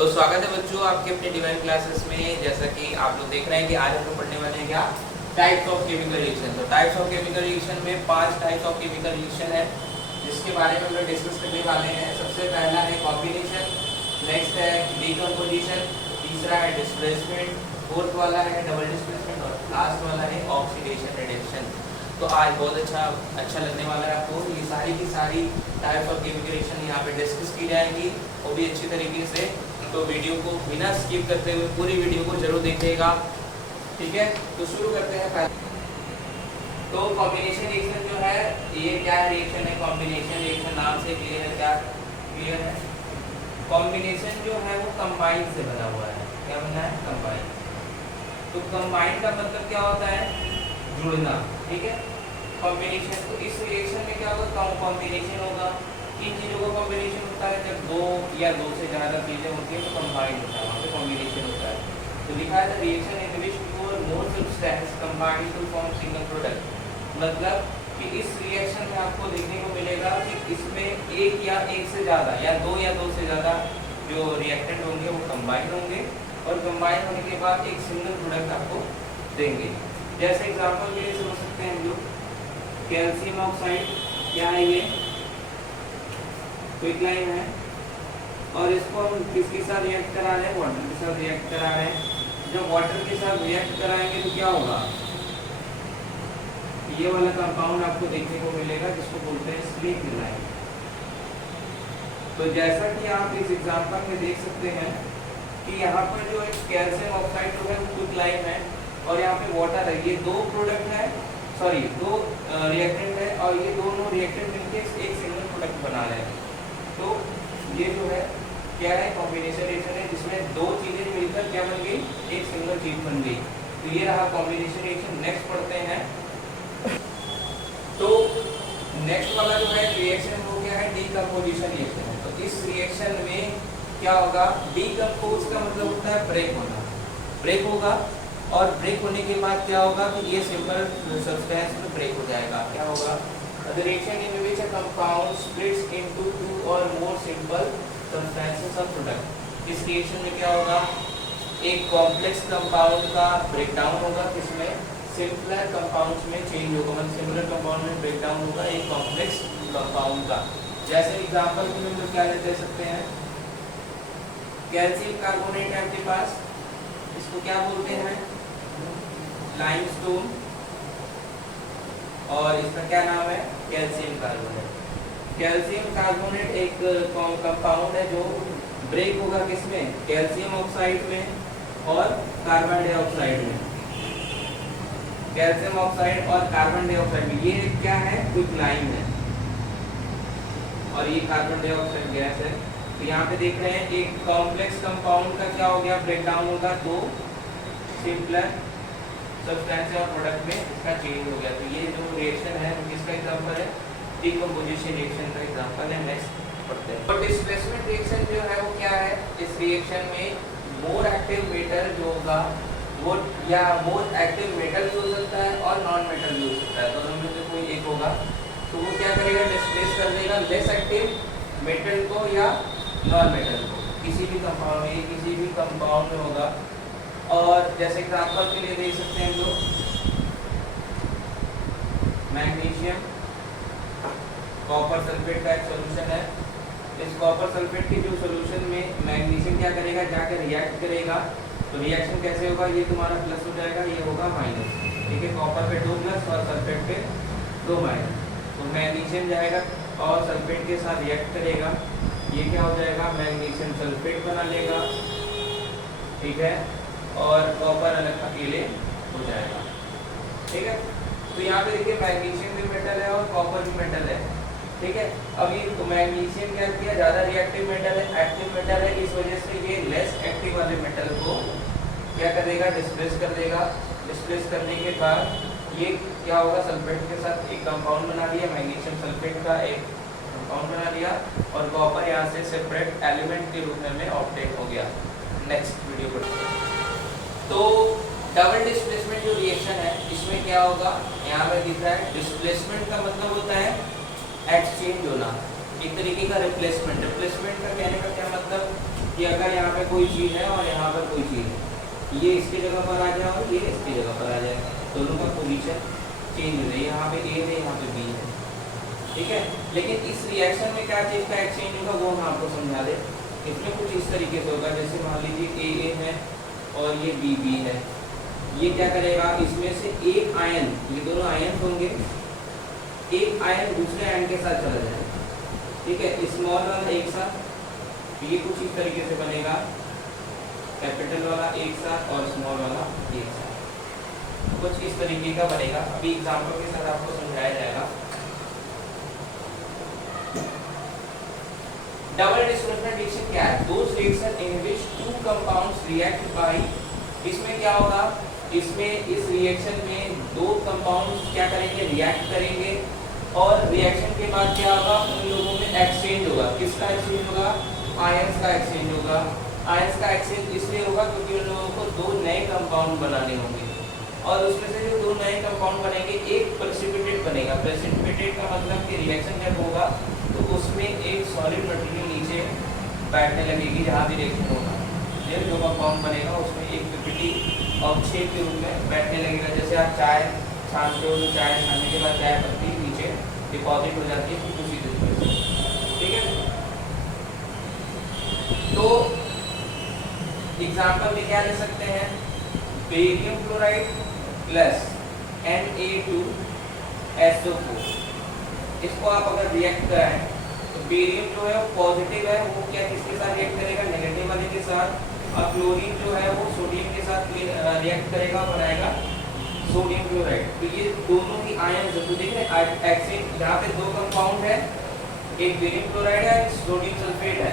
तो स्वागत है बच्चों आपके अपने डिवाइन क्लासेस में। जैसा कि आप लोग देख रहे हैं कि आज हम लोग पढ़ने वाले हैं क्या, टाइप्स ऑफ केमिकल रिएक्शन। तो टाइप्स ऑफ केमिकल रिएक्शन में 5 टाइप्स ऑफ केमिकल रिएक्शन है जिसके बारे में हम लोग डिस्कस करने वाले हैं। सबसे पहला है कॉम्बिनेशन, नेक्स्ट है डीकम्पोजिशन, तीसरा है डिस्प्लेसमेंट, फोर्थ वाला है डबल डिस्प्लेसमेंट और लास्ट वाला है ऑक्सीडेशन रिडक्शन। तो आज बहुत अच्छा लगने वाला है आपको। ये सारी की सारी टाइप्स ऑफ केमिकल रिएक्शन यहाँ पे डिस्कस की जाएंगी, वो भी अच्छी तरीके से। तो वीडियो को बिना स्किप करते हुए पूरी वीडियो को जरूर देखिएगा, ठीक है। तो शुरू करते हैं पहले। तो कॉम्बिनेशन रिएक्शन जो है ये क्या रिएक्शन है, कॉम्बिनेशन रिएक्शन नाम से क्लियर है, क्या क्लियर है। कॉम्बिनेशन जो है वो कंबाइन से बना हुआ है। क्या बना है, कंबाइन। तो कंबाइन का मतलब क्या होता है, जुड़ना, ठीक है। कॉम्बिनेशन, तो इस रिएक्शन में क्या होगा, कॉम्बिनेशन होगा। किन चीज़ों का कॉम्बिनेशन होता है, जब दो या दो से ज़्यादा चीज़ें होती हैं तो कंबाइन होता है, वहाँ पे कॉम्बिनेशन होता है। तो लिखा है the reaction in which two or more substance combine to form single product. मतलब कि इस रिएक्शन में आपको देखने को मिलेगा कि इसमें एक या एक से ज़्यादा या दो से ज़्यादा जो रिएक्टेंट होंगे वो कंबाइन होंगे और कंबाइन होने के बाद एक सिंगल प्रोडक्ट आपको देंगे। जैसे एग्जाम्पल के लिए समझ सकते हैं हम लोग, कैल्शियम ऑक्साइड क्या है, ये क्विकलाइन है और इसको हम किसके साथ रिएक्ट करा रहे हैं, वाटर के साथ रिएक्ट करा रहे हैं। जब वाटर के साथ रिएक्ट कराएंगे तो क्या होगा, ये वाला कंपाउंड आपको देखने को मिलेगा जिसको बोलते हैं स्क्रीनलाइन। तो जैसा कि आप इस एग्जांपल में देख सकते हैं कि यहाँ पर जो एक कैल्शियम ऑक्साइड जो है वो क्विकलाइन है और यहाँ पे वाटर है। ये दो प्रोडक्ट है, सॉरी दो रिएक्टेंट है और ये दोनों रिएक्टेंट मिलकर एक सिंगल प्रोडक्ट बना रहे हैं। तो ये जो है क्या है, कॉम्बिनेशन रिएक्शन है जिसमें दो चीजें मिलकर क्या बन गई, एक सिंगल चीज बन गई। तो ये रहा कॉम्बिनेशन रिएक्शन। नेक्स्ट पढ़ते हैं। तो नेक्स्ट वाला जो है रिएक्शन वो क्या है, डीकम्पोजिशन रिएक्शन है। तो इस रिएक्शन में क्या होगा, डीकम्पोज का मतलब होता है ब्रेक होना। ब्रेक होगा और ब्रेक होने के बाद क्या होगा कि ये सिंपल सब्सटेंस में ब्रेक हो जाएगा। क्या होगा, the reaction in which a compound splits into two or more simple substances or product। इस रिएक्शन में क्या होगा, एक कॉम्प्लेक्स कंपाउंड का ब्रेकडाउन होगा, किसमें, सिंपलर कंपाउंड्स में चेंज होगा। मतलब सिमिलर कंपाउंड में ब्रेकडाउन होगा एक कॉम्प्लेक्स कंपाउंड का। जैसे एग्जांपल के लिए हम लोग क्या दे सकते हैं, कैल्शियम कार्बोनेट है आपके पास, इसको क्या बोलते हैं, लाइमस्टोन, और इसका क्या नाम है, कैल्शियम कार्बोनेट। कैल्शियम कार्बोनेट एक कंपाउंड है जो ब्रेक होगा किसमें, कैल्शियम ऑक्साइड में और कार्बन डाइऑक्साइड में। कैल्शियम ऑक्साइड और कार्बन डाइऑक्साइड में ये क्या है, क्विकलाइन है और ये कार्बन डाइऑक्साइड गैस है। तो यहाँ पे देख रहे हैं एक कॉम्प्लेक्स कंपाउंड का क्या हो गया, ब्रेकडाउन होगा, दो सिंपलर सब्सटेंस और प्रोडक्ट में इसका चेंज हो गया। तो ये जो रिएक्शन है वो किसका एग्जांपल है, डीकम्पोजिशन रिएक्शन का एग्जांपल है। नेक्स्ट पढ़ते हैं। और डिस्प्लेसमेंट रिएक्शन जो है वो क्या है, इस रिएक्शन में मोर एक्टिव मेटल जो होगा वो, या मोर एक्टिव मेटल भी हो सकता है और नॉन मेटल भी हो सकता है, दोनों में से कोई एक होगा। तो वो क्या करेगा, डिस्प्लेस कर देगा लेस एक्टिव मेटल को या नॉन मेटल को, किसी भी कंपाउंड में, किसी भी कंपाउंड में होगा। और जैसे एग्जांपल के लिए देख सकते हैं लोग, मैग्नीशियम कॉपर सल्फेट का एक सॉल्यूशन है। इस कॉपर सल्फेट के जो सॉल्यूशन में मैग्नीशियम क्या करेगा, जाकर रिएक्ट करेगा। तो रिएक्शन कैसे होगा, ये तुम्हारा प्लस हो जाएगा, ये होगा माइनस, ठीक है। कॉपर पे 2 प्लस और सल्फेट पे 2 माइनस। तो मैग्नीशियम जाएगा और सल्फेट के साथ रिएक्ट करेगा, ये क्या हो जाएगा, मैग्नीशियम सल्फेट बना लेगा, ठीक है, और कॉपर अलग अकेले हो जाएगा, ठीक है। तो यहाँ पे देखिए मैग्नीशियम भी मेटल है और कॉपर भी मेटल है, ठीक है। अभी तो मैग्नीशियम क्या किया, ज़्यादा रिएक्टिव मेटल है, एक्टिव मेटल है, इस वजह से ये लेस एक्टिव वाले मेटल को क्या करेगा, डिस्प्लेस कर देगा। डिस्प्लेस करने के बाद ये क्या होगा, सल्फेट के साथ एक कंपाउंड बना लिया, मैग्नीशियम सल्फेट का एक कंपाउंड बना लिया और कॉपर यहाँ से सेपरेट एलिमेंट के रूप में ऑब्टेन हो गया। नेक्स्ट वीडियो पर। तो डबल डिस्प्लेसमेंट जो रिएक्शन है इसमें क्या होगा, यहाँ पे दिख रहा है, डिस्प्लेसमेंट का मतलब होता है एक्सचेंज होना, एक तरीके का रिप्लेसमेंट। रिप्लेसमेंट का कहने का क्या मतलब कि अगर यहाँ पे कोई चीज़ है और यहाँ पर कोई चीज़ है, ये इसकी जगह पर आ जाए और ये इसकी जगह पर आ जाए, दोनों का पोजीशन चेंज हो जाए, यहाँ पे ए है यहाँ पे बी है, ठीक है। लेकिन इस रिएक्शन में क्या चीज़ का एक्सचेंज होगा वो हम आपको समझा दें। इसमें कुछ इस तरीके से होगा, जैसे मान लीजिए ए है और ये बी है, ये क्या करेगा, इसमें से एक आयन, ये दोनों आयन होंगे, एक आयन दूसरे आयन के साथ चला जाएगा, ठीक है, स्मॉल वाला एक साथ, ये कुछ इस तरीके से बनेगा, कैपिटल वाला एक साथ और स्मॉल वाला एक साथ, कुछ इस तरीके का बनेगा। अभी एग्जांपल के साथ आपको समझाया जाएगा। डबल डिस्प्लेसमेंट रिएक्शन क्या है? Those reaction in which two compounds react by, इसमें क्या होगा, इसमें इस रिएक्शन में दो कंपाउंड्स क्या करेंगे, रिएक्ट करेंगे, और रिएक्शन के बाद क्या होगा, उन लोगों में एक्सचेंज होगा। किसका एक्सचेंज होगा? आयंस का एक्सचेंज होगा। आयंस का एक्सचेंज इसलिए होगा क्योंकि उन लोगों को दो नए कंपाउंड बनाने होंगे, और उसमें से जो दो नए कंपाउंड बनेंगे, एक प्रेसिपिटेट बनेगा। प्रेसिपिटेट का मतलब कि रिएक्शन जब होगा तो उसमें एक सॉलिड मटेरियल नीचे बैठने लगेगी जहाँ भी रिएक्शन होगा, ये जो कंपाउंड बनेगा उसमें एक पीपीटी अवक्षेप के रूप में बैठने लगेगा। जैसे आप चाय छानते हो तो चाय छानने के बाद चाय पत्ती नीचे डिपॉजिट हो जाती है, उसी तरीके से, ठीक है। तो एग्जाम्पल में क्या ले सकते हैं, बेरियम क्लोराइड प्लस Na2SO4, इसको आप अगर रिएक्ट कराएं तो बेरियम जो है वो पॉजिटिव है, वो क्या किसके साथ रिएक्ट करेगा, नेगेटिव वाले के साथ, और क्लोरीन जो है वो सोडियम के साथ रिएक्ट करेगा, बनाएगा सोडियम क्लोराइड। तो ये दोनों की आयन जो देख रहे हैं एक्सचेंज, यहाँ पे दो कंपाउंड है, एक बेरियम क्लोराइड है, सोडियम सल्फेट है,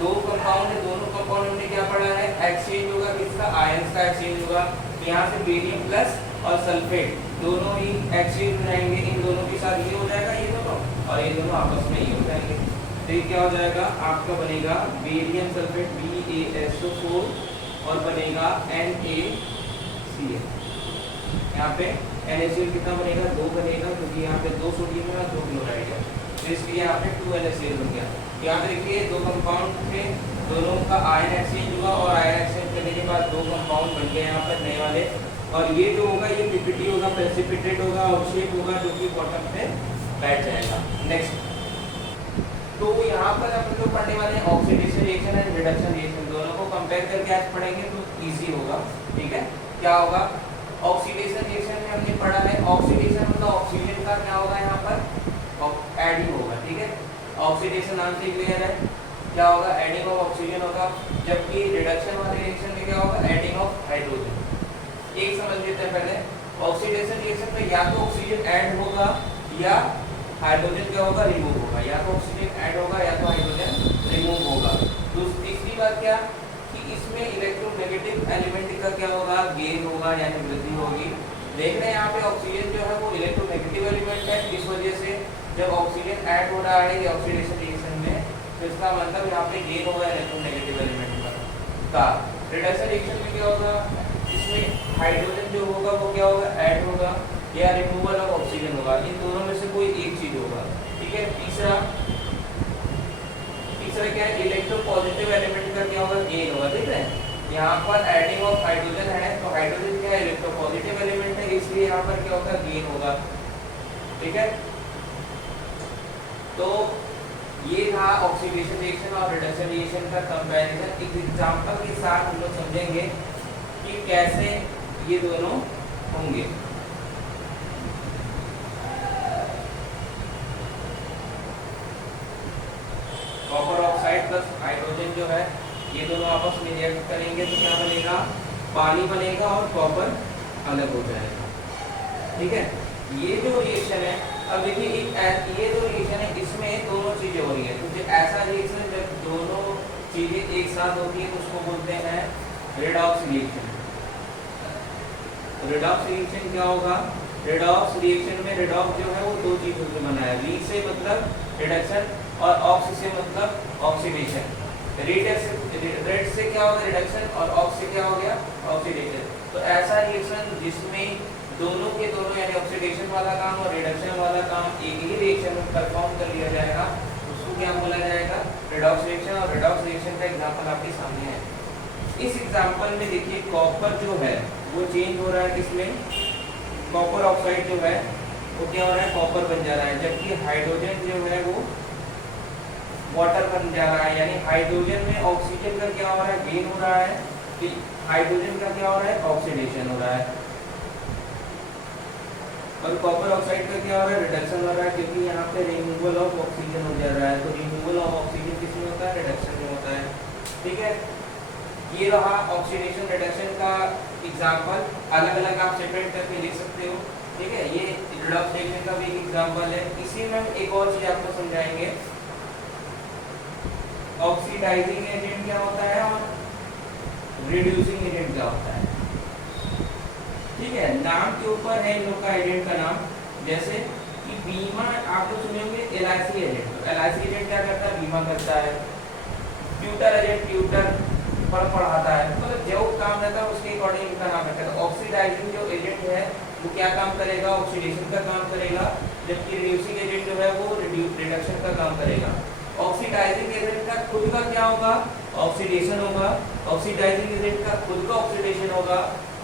दो कंपाउंड है, दोनों कंपाउंड में क्या पड़ा है, एक्सचेंज होगा, किसका, आयंस का एक्सचेंज होगा। यहाँ से बेरियम प्लस और सल्फेट दोनों ही एक्सचेंज हो जाएंगे, इन दोनों के साथ ये हो जाएगा, ये दोनों और ये दोनों आपस में ही हो जाएंगे। तो ये क्या हो जाएगा, आपका बनेगा बेरियम सल्फेट BaSO4 और बनेगा NaCl। यहाँ पे NaCl कितना बनेगा, 2 बनेगा, क्योंकि यहाँ पे 2 सोडियम है और 2 क्लोराइड है, तो इसलिए यहाँ पे 2NaCl बन गया। यहाँ पे देखिए दो कंपाउंड थे, दोनों का आयन एक्सचेंज हुआ, और आयन एक्सचेंज करने के बाद दो कंपाउंड बन गए यहाँ पर नए वाले, और ये जो होगा ये पीपीटी होगा, प्रेसिपिटेट होगा, अवक्षेप होगा, जो कि बॉटम पे बैठ जाएगा। नेक्स्ट, तो यहाँ पर अपन लोग पढ़ने वाले हैं oxidation reaction and reduction reaction, दोनों को कंपेयर करके आज पढ़ेंगे तो इजी होगा, ठीक है। क्या होगा, ऑक्सीडेशन रिएक्शन में हमने पढ़ा है, ऑक्सीडेशन मतलब ऑक्सीजन का क्या होगा, यहाँ पर एडिंग होगा, ठीक है। ऑक्सीडेशन नाम से क्लियर है, क्या होगा, एडिंग ऑफ ऑक्सीजन होगा, जबकि रिडक्शन वाले रिएक्शन में क्या होगा, एडिंग ऑफ हाइड्रोजन। एक समझ लेते हैं पहले, ऑक्सीडेशन रिएक्शन में या तो ऑक्सीजन ऐड होगा या हाइड्रोजन क्या होगा, रिमूव होगा, या तो ऑक्सीजन ऐड होगा या तो हाइड्रोजन रिमूव होगा। तीसरी बात क्या, कि इसमें इलेक्ट्रोनेगेटिव एलिमेंट का क्या होगा, गेन होगा यानी वृद्धि होगी। देख रहे हैं यहाँ पे ऑक्सीजन जो है वो इलेक्ट्रोनेगेटिव एलिमेंट है, इस वजह से जब ऑक्सीजन ऐड हो रहा है ऑक्सीडेशन रिएक्शन में, तो इसका मतलब यहाँ पे गेन होगा इलेक्ट्रोनेगेटिव एलिमेंट का। रिडक्शन रिएक्शन में क्या होगा, इसमें हाइड्रोजन जो होगा वो क्या होगा, ऐड होगा या रिमूवल ऑफ ऑक्सीजन होगा, इन दोनों में से कोई एक चीज होगा, ठीक है। तीसरा क्या है, इलेक्ट्रोपॉजिटिव एलिमेंट का क्या होगा, गेन होगा। देख रहे हैं यहाँ पर एडिंग ऑफ हाइड्रोजन है, तो हाइड्रोजन क्या है, इलेक्ट्रोपॉजिटिव एलिमेंट है, इसलिए यहाँ पर क्या होगा, गेन होगा, ठीक है। तो ये था ऑक्सीडेशन रिएक्शन और रिडक्शन रिएक्शन का कंपैरिजन। एक एग्जांपल के साथ हम लोग समझेंगे कि कैसे ये दोनों होंगे। कॉपर ऑक्साइड प्लस हाइड्रोजन जो है ये दोनों आपस में रिएक्ट करेंगे तो क्या बनेगा, पानी बनेगा और कॉपर अलग हो जाएगा, ठीक है। ये जो रिएक्शन है, अब देखिए ये जो रिएक्शन है इसमें दोनों चीजें हो रही है, तो ऐसा रिएक्शन जब दोनों चीजें एक साथ होती है तो उसको बोलते हैं रेडॉक्स रिएक्शन। रेडॉक्स रिएक्शन क्या होगा, रेडॉक्स रिएक्शन में रेडॉक्स जो है वो दो चीजों से बना है, री से मतलब रिडक्शन और ऑक्स से मतलब ऑक्सीडेशन। रेड से क्या होगा रिडक्शन और ऑक्स से क्या हो गया ऑक्सीडेशन। तो ऐसा रिएक्शन जिसमें दोनों के दोनों यानी ऑक्सीडेशन वाला काम और रिडक्शन वाला काम एक ही रिएक्शन में परफॉर्म कर लिया जाएगा उसको क्या बोला जाएगा, रेडॉक्स रिएक्शन। और रेडॉक्स रिएक्शन का एग्जांपल आपके सामने है। इस एग्जांपल में देखिए कॉपर जो है वो चेंज हो रहा है किसमें, कॉपर ऑक्साइड जो है वो क्या हो रहा है, कॉपर बन जा रहा है, जबकि हाइड्रोजन जो है वो वाटर बन जा रहा है। यानी हाइड्रोजन में ऑक्सीजन का क्या हो रहा है, गेन हो रहा है, कि हाइड्रोजन का क्या हो रहा है, ऑक्सीडेशन हो रहा है। और कॉपर ऑक्साइड का क्या हो रहा है, रिडक्शन हो रहा है, क्योंकि यहाँ पे रिमूवल ऑफ ऑक्सीजन हो जा रहा है। तो रिमूवल ऑफ ऑक्सीजन किसमें होता है, रिडक्शन में होता है। ठीक है, ये रहा ऑक्सीडेशन रिडक्शन का एग्जांपल। अलग अलग आप सेपरेट करके लिख सकते हो। ठीक है, ये रेडॉक्स रिएक्शन का भी एक एग्जांपल है। इसी में एक और चीज आपको समझाएंगे, ऑक्सीडाइजिंग एजेंट क्या होता है और रिड्यूसिंग एजेंट क्या होता है। ठीक है, नाम के ऊपर है इन लोग का एजेंट का नाम। जैसे कि बीमा आप लोग सुने होंगे, एलआईसी एजेंट। तो एलआईसी एजेंट क्या करता है, बीमा करता है। ट्यूटर एजेंट ट्यूटर पर पढ़ाता है, मतलब जो काम रहता है उसके अकॉर्डिंग इनका नाम रहता है। तो ऑक्सीडाइजिंग जो एजेंट है वो क्या काम करेगा, ऑक्सीडेशन का काम करेगा, जबकि रिड्यूसिंग एजेंट जो है वो रिडक्शन का काम करेगा। ऑक्सीडाइजिंग एजेंट का खुद का क्या होगा, ऑक्सीडेशन होगा। ऑक्सीडाइजिंग एजेंट का खुद का ऑक्सीडेशन होगा,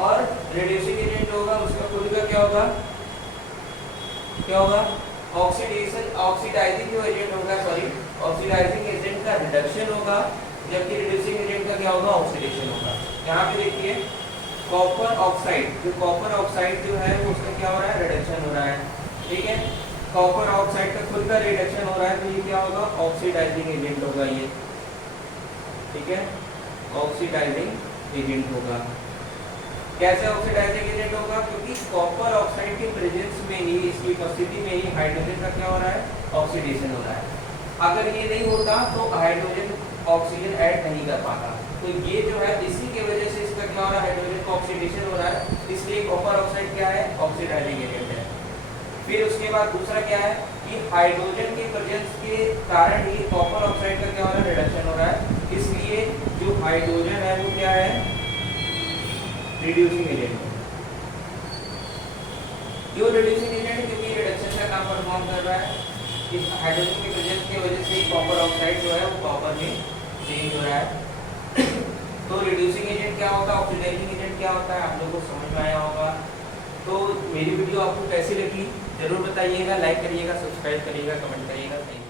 और रिड्यूसिंग एजेंट होगा उसका खुद का क्या होगा, क्या होगा, ऑक्सीडेशन। ऑक्सीडाइजिंग जो एजेंट होगा, सॉरी, ऑक्सीडाइजिंग एजेंट का रिडक्शन होगा, जबकि रिड्यूसिंग एजेंट का क्या होगा, ऑक्सीडेशन होगा। यहाँ पे देखिए कॉपर ऑक्साइड, जो कॉपर ऑक्साइड जो है वो उसका क्या हो रहा है, रिडक्शन हो रहा है। ठीक है, कॉपर ऑक्साइड का खुद का रिडक्शन हो रहा है, तो ये क्या होगा, ऑक्सीडाइजिंग एजेंट होगा ये। ठीक है, ऑक्सीडाइजिंग एजेंट होगा। कैसे ऑक्सीडाइजिंग एजेंट होगा, क्योंकि कॉपर ऑक्साइड के प्रेजेंस में ही, इसकी उपस्थिति में ही हाइड्रोजन का क्या हो रहा है, ऑक्सीडेशन हो रहा है। अगर ये नहीं होता तो हाइड्रोजन ऑक्सीजन ऐड नहीं कर पाता। तो ये जो है इसी के वजह से इसका क्या हो रहा है, हाइड्रोजन का ऑक्सीडेशन हो रहा है, इसलिए कॉपर ऑक्साइड क्या है, ऑक्सीडाइजिंग एजेंट है। फिर उसके बाद दूसरा क्या है कि हाइड्रोजन के प्रेजेंस के कारण ही कॉपर ऑक्साइड का क्या हो रहा है, रिडक्शन हो रहा है, इसलिए जो हाइड्रोजन है वो क्या है, रिड्यूसिंग एजेंट है। क्यों रिड्यूसिंग एजेंट, क्योंकि रिडक्शन का काम परफॉर्म कर रहा है। इस हाइड्रोजन के प्रेजेंस की वजह से कॉपर ऑक्साइड जो है वो कॉपर में चेंज हो रहा है। तो रिड्यूसिंग एजेंट क्या होता है, ऑक्सीडाइजिंग एजेंट क्या होता है, आप लोगों को समझ में आया होगा। तो मेरी वीडियो आपको कैसी लगी जरूर बताइएगा, लाइक करिएगा, सब्सक्राइब करिएगा, कमेंट करिएगा। Thank you.